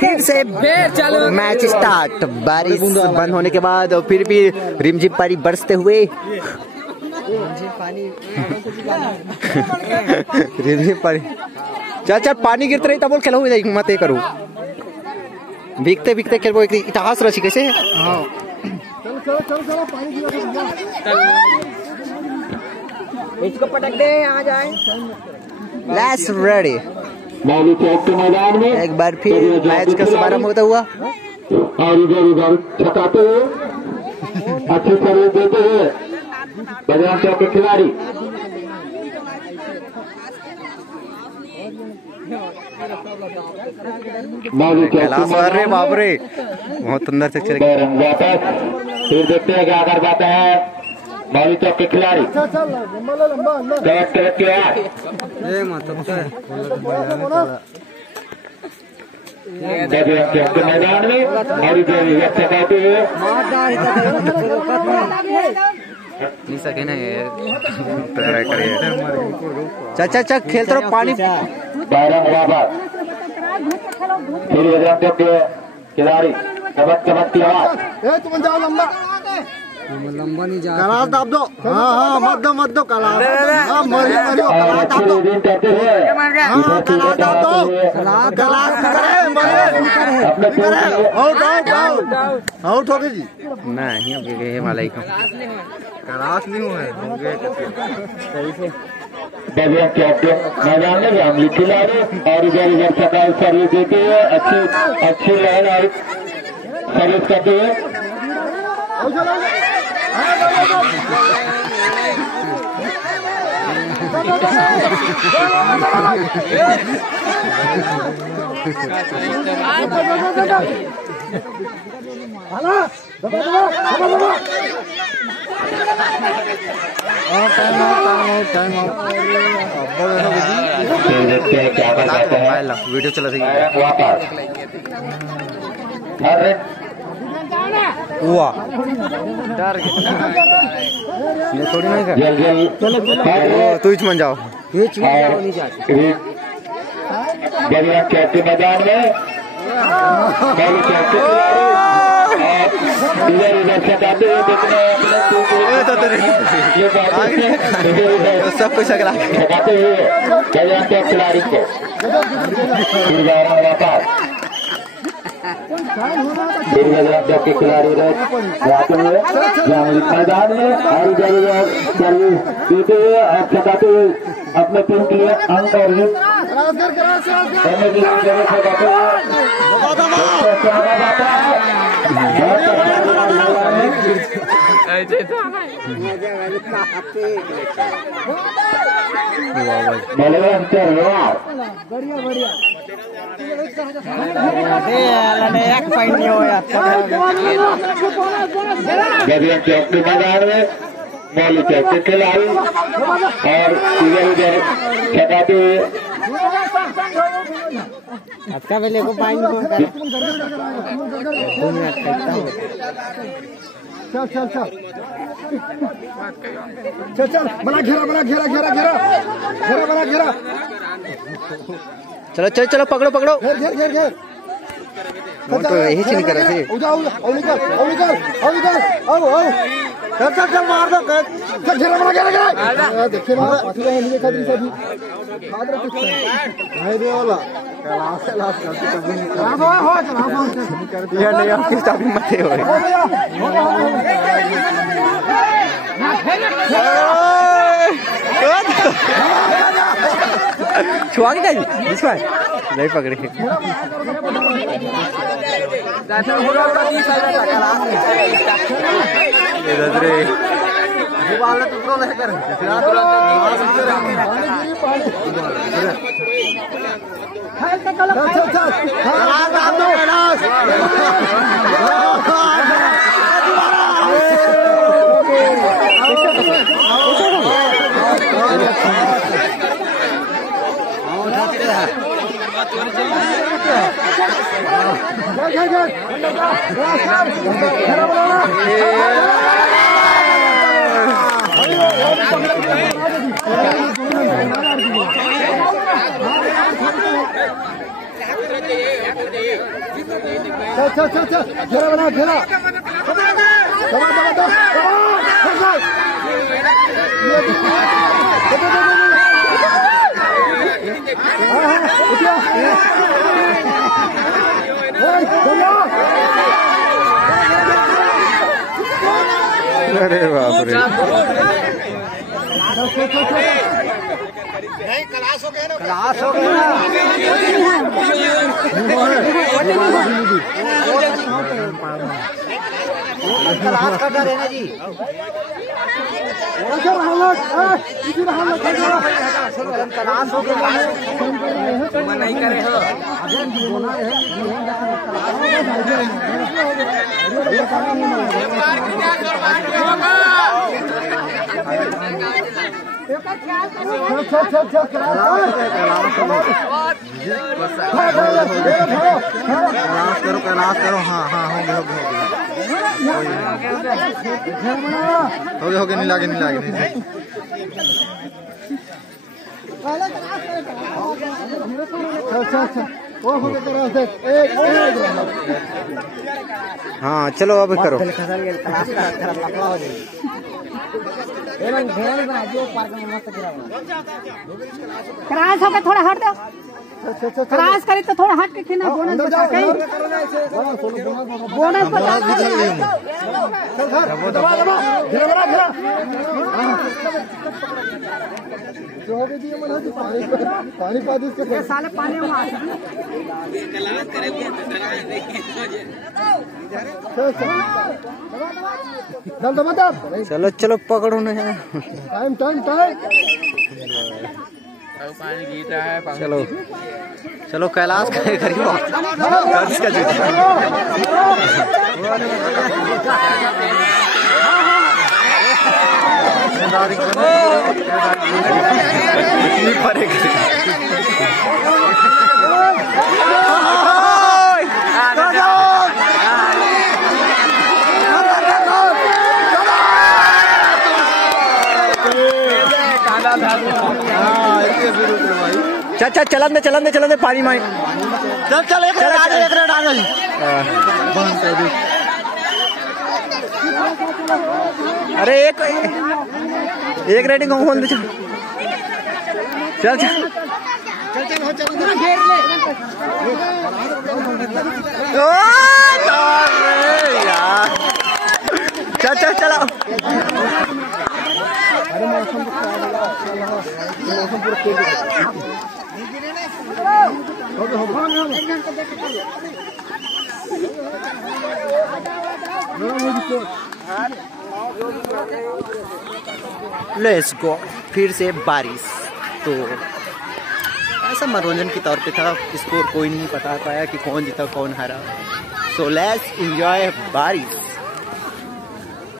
फिर से match start. बारिश बंद होने के बाद और फिर भी रिमझिम पानी बरसते हुए रिमझिम पानी। चल पानी गिरते रही तब बोल खेलो मत करूँ। भीगते भीगते खेल एक इतिहास रची कैसे इसको पटक दे आ जाए। Let's ready. मैदान में एक बार फिर मैच का शुभारंभ होता हुआ और इधर छकाते हुए अच्छी सर्विस देते हुए बजरंग चौक के खिलाड़ी अरे बाप रे बहुत अंदर से चले वापस। फिर देखते हैं क्या कर पाते हैं मौली चौक के खिलाड़ी। के मैदान में नहीं सके ना चल खेलते रहो पानी। फिर के खिलाड़ी कबक कबक की आवाज तुम जाओ लंबा नहीं जा कलाश दाब दो। हाँ मत दो कलाश मरियो कलाश दाब दो आउट हो गए जी। नहीं अब गए वालेकुम कलाश नहीं हुआ है मैदान में रामली खिलाड़ी और इधर सकाल सर्विस देते हुए अच्छी लाइन और सर्विस करते हुए वीडियो चला रही हुआ ये थोड़ी नहीं कर तू ही मन जाओ के मैदान में इधर छकाते हुए सब कुछ अगला छकाते हुए के खिलाड़ी को के खिलाड़ी मैदान में सर्विस देते हुए और छकाते हुए अपने टीम के लिए अंक और करने की छकाते हुए मैदान में मौली चौक के खिलाड़ी और इधर छकाते हुए अच्छा पहले को पानी चल बना घेरा चलो पकड़ो घेर तो यही से नहीं कर रहे थे चल मार दो घेरा देखिए छुआ के नहीं पकड़े चल घेरा बना घेरा अरे बाप रे नहीं क्लास हो गया ना क्लास हो गया क्लास का डर है ना जी क्लास हो गया नहीं करे हो कैलाश करो हाँ हाँ हो गया नहीं लागे अच्छा वो हो गया हाँ चलो अब करो क्रॉस होकर थोड़ा हट दो क्रॉस करी तो थोड़ा हट के खीना बोनस पानी साले पानी चलो चलो पकड़ो ना टाइम चलो चलो कैलाश करीब चाचा चलन दे पानी में चल एक रेड आ गई अरे एक रेटिंग खोल दे चल चल चलो लेट्स गो फिर से बारिश। तो ऐसा मनोरंजन के तौर पे था, स्कोर कोई नहीं बता पाया कि कौन जीता कौन हारा। सो लेट्स एंजॉय बारिश।